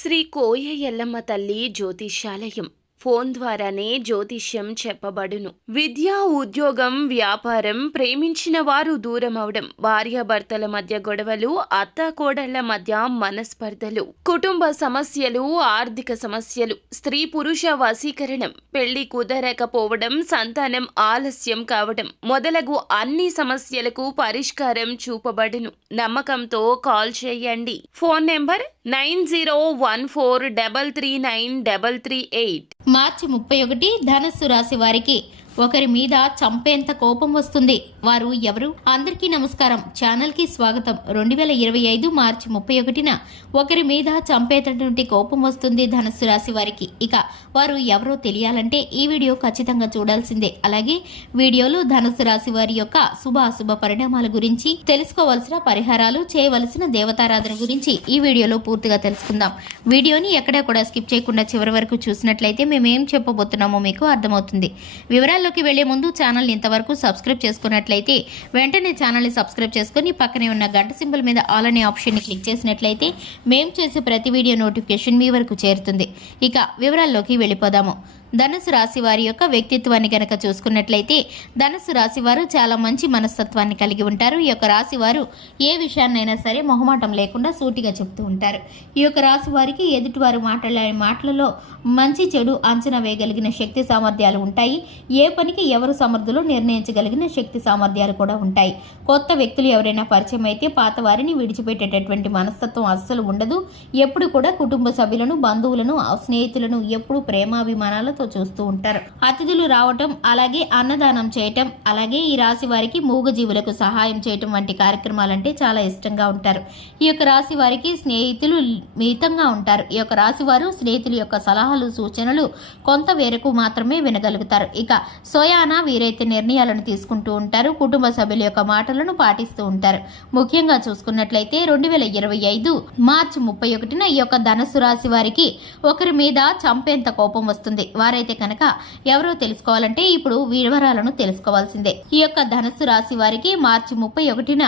శ్రీ కోయ ఎల్లమ్మ తల్లి జ్యోతిష్యాలయం ఫోన్ ద్వారానే జ్యోతిష్యం చెప్పబడును. విద్య, ఉద్యోగం, వ్యాపారం, ప్రేమించిన వారు దూరమవడం, భార్యాభర్తల మధ్య గొడవలు, అత్తాకోడళ్ల మధ్య మనస్పర్ధలు, కుటుంబ సమస్యలు, ఆర్థిక సమస్యలు, స్త్రీ పురుష వశీకరణం, పెళ్లి కుదరకపోవడం, సంతానం ఆలస్యం కావడం మొదలగు అన్ని సమస్యలకు పరిష్కారం చూపబడును. నమ్మకంతో కాల్ చేయండి. Phone number 9014339338. మార్చి 31 ధనస్సు రాశి వారికి ఒకరి మీద చంపేంత కోపం వస్తుంది. వారు ఎవరు? అందరికీ నమస్కారం. ఛానల్ కి స్వాగతం. 2025 మార్చి 31న ఒకరి మీద చంపేటటువంటి కోపం వస్తుంది ధనస్సు రాశి వారికి. ఇక వారు ఎవరో తెలియాలంటే ఈ వీడియో ఖచ్చితంగా చూడాల్సిందే. అలాగే వీడియోలో ధనస్సు రాశి వారి యొక్క శుభ పరిణామాల గురించి, తెలుసుకోవాల్సిన పరిహారాలు, చేయవలసిన దేవతారాధన గురించి ఈ వీడియోలో పూర్తిగా తెలుసుకుందాం. వీడియోని ఎక్కడా కూడా స్కిప్ చేయకుండా చివరి వరకు చూసినట్లయితే మేమేం చెప్పబోతున్నామో మీకు అర్థమవుతుంది. వివరాల్లోకి వెళ్లే ముందు ఛానల్ ఇంతవరకు సబ్స్క్రైబ్ చేసుకున్నట్లయితే వెంటనే ఛానల్ని సబ్స్క్రైబ్ చేసుకుని పక్కనే ఉన్న గంట సింబల్ మీద ఆల్ అనే ఆప్షన్ని క్లిక్ చేసినట్లయితే మేము చేసే ప్రతి వీడియో నోటిఫికేషన్ మీ వరకు చేరుతుంది. ఇక వివరాల్లోకి వెళ్ళిపోదాము. ధనుసు రాశి వారి యొక్క వ్యక్తిత్వాన్ని కనుక చూసుకున్నట్లయితే ధనుసు రాశి వారు చాలా మంచి మనస్తత్వాన్ని కలిగి ఉంటారు. ఈ యొక్క రాశి వారు ఏ విషయాన్నైనా సరే మొహమాటం లేకుండా సూటిగా చెప్తూ ఉంటారు. ఈ యొక్క రాశి వారికి ఎదుటివారు మాట్లాడే మాటలలో మంచి చెడు అంచనా వేయగలిగిన శక్తి సామర్థ్యాలు ఉంటాయి. ఏ పనికి ఎవరు సమర్థులో నిర్ణయించగలిగిన శక్తి సామర్థ్యాలు కూడా ఉంటాయి. కొత్త వ్యక్తులు ఎవరైనా పరిచయం అయితే పాత వారిని విడిచిపెట్టేటటువంటి మనస్తత్వం అస్సలు ఉండదు. ఎప్పుడు కూడా కుటుంబ సభ్యులను, బంధువులను, స్నేహితులను ఎప్పుడు ప్రేమాభిమానాలతో చూస్తూ ఉంటారు. అతిథులు రావటం, అలాగే అన్నదానం చేయటం, అలాగే ఈ రాశి వారికి మూగజీవులకు సహాయం చేయటం వంటి కార్యక్రమాలంటే చాలా ఇష్టంగా ఉంటారు. ఈ యొక్క రాశి వారికి స్నేహితులు మితంగా ఉంటారు. ఈ యొక్క రాశి వారు స్నేహితుల యొక్క సలహాలు, సూచనలు కొంత మేరకు మాత్రమే వినగలుగుతారు. ఇక సోయానా వీరైతే నిర్ణయాలను తీసుకుంటూ ఉంటారు. కుటుంబ సభ్యుల యొక్క మాటలను పాటిస్తూ ఉంటారు. ముఖ్యంగా చూసుకున్నట్లయితే 2025 మార్చి 31న ఈ యొక్క ధనుసు రాశి వారికి ఒకరి మీద చంపేంత కోపం వస్తుంది. వారైతే కనుక ఎవరో తెలుసుకోవాలంటే ఇప్పుడు వివరాలను తెలుసుకోవాల్సిందే. ఈ యొక్క ధనుసు రాశి వారికి మార్చి 31న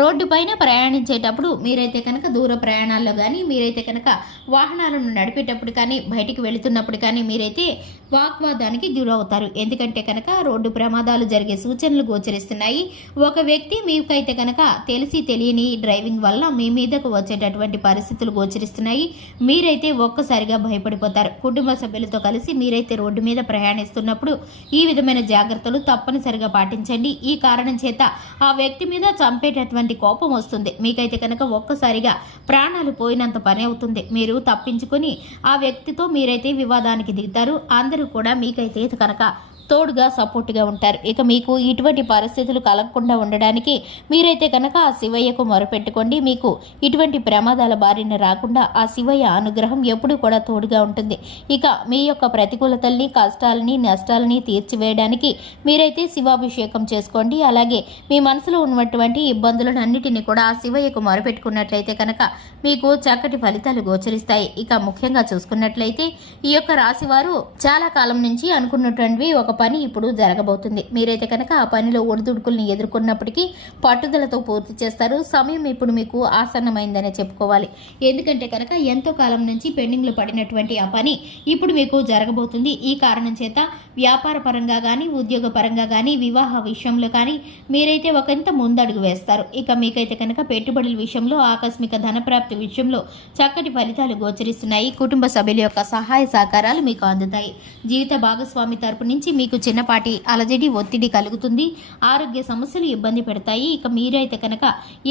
రోడ్డు పైన ప్రయాణించేటప్పుడు మీరైతే కనుక దూర ప్రయాణాల్లో కానీ, మీరైతే కనుక వాహనాలను నడిపేటప్పుడు కానీ, బయటికి వెళుతున్నప్పుడు కానీ మీరైతే వాగ్వాదానికి గురవుతారు. ఎందుకంటే కనుక రోడ్డు ప్రమాదాలు జరిగే సూచనలు గోచరిస్తున్నాయి. ఒక వ్యక్తి మీకైతే కనుక తెలిసి తెలియని డ్రైవింగ్ వల్ల మీ మీదకు వచ్చేటటువంటి పరిస్థితులు గోచరిస్తున్నాయి. మీరైతే ఒక్కసారిగా భయపడిపోతారు. కుటుంబ సభ్యులతో కలిసి మీరైతే రోడ్డు మీద ప్రయాణిస్తున్నప్పుడు ఈ విధమైన జాగ్రత్తలు తప్పనిసరిగా పాటించండి. ఈ కారణం చేత ఆ వ్యక్తి మీద చంపేటటువంటి కోపం వస్తుంది. మీకైతే కనుక ఒక్కసారిగా ప్రాణాలు పోయినంత పని అవుతుంది. మీరు తప్పించుకొని ఆ వ్యక్తితో మీరైతే వివాదానికి దిగుతారు. అందరూ కూడా మీకైతే కనుక తోడుగా సపోర్ట్గా ఉంటారు. ఇక మీకు ఇటువంటి పరిస్థితులు కలగకుండా ఉండడానికి మీరైతే కనుక ఆ శివయ్యకు మొరపెట్టుకోండి. మీకు ఇటువంటి ప్రమాదాల బారిన రాకుండా ఆ శివయ్య అనుగ్రహం ఎప్పుడూ కూడా తోడుగా ఉంటుంది. ఇక మీ యొక్క ప్రతికూలతల్ని, కష్టాలని, నష్టాలని తీర్చివేయడానికి మీరైతే శివాభిషేకం చేసుకోండి. అలాగే మీ మనసులో ఉన్నటువంటి ఇబ్బందులను అన్నిటినీ కూడా ఆ శివయ్యకు మొరపెట్టుకున్నట్లయితే కనుక మీకు చక్కటి ఫలితాలు గోచరిస్తాయి. ఇక ముఖ్యంగా చూసుకున్నట్లయితే ఈ యొక్క రాశివారు చాలా కాలం నుంచి అనుకున్నటువంటి ఒక పని ఇప్పుడు జరగబోతుంది. మీరైతే కనుక ఆ పనిలో ఒడిదుడుకుల్ని ఎదుర్కొన్నప్పటికీ పట్టుదలతో పూర్తి చేస్తారు. సమయం ఇప్పుడు మీకు ఆసన్నమైందనే చెప్పుకోవాలి. ఎందుకంటే కనుక ఎంతో కాలం నుంచి పెండింగ్లో పడినటువంటి ఆ పని ఇప్పుడు మీకు జరగబోతుంది. ఈ కారణం చేత వ్యాపార పరంగా కానీ, ఉద్యోగ పరంగా కానీ, వివాహ విషయంలో కానీ మీరైతే ఒకంత ముందడుగు వేస్తారు. ఇక మీకైతే కనుక పెట్టుబడుల విషయంలో, ఆకస్మిక ధనప్రాప్తి విషయంలో చక్కటి ఫలితాలు గోచరిస్తున్నాయి. కుటుంబ సభ్యుల యొక్క సహాయ సహకారాలు మీకు అందుతాయి. జీవిత భాగస్వామి తరపు నుంచి మీకు చిన్నపాటి అలజడి, ఒత్తిడి కలుగుతుంది. ఆరోగ్య సమస్యలు ఇబ్బంది పెడతాయి. ఇక మీరైతే కనుక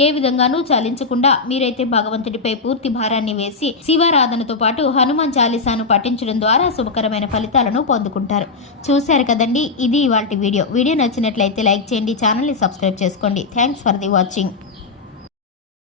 ఏ విధంగానూ చలించకుండా మీరైతే భగవంతుడిపై పూర్తి భారాన్ని వేసి శివారాధనతో పాటు హనుమాన్ చాలీసాను పఠించడం ద్వారా శుభకరమైన ఫలితాలను పొందుకుంటారు. చూశారు కదండి, ఇది ఇవాల్టి వీడియో. వీడియో నచ్చినట్లయితే లైక్ చేయండి, ఛానల్ని సబ్స్క్రైబ్ చేసుకోండి. Thanks for the watching.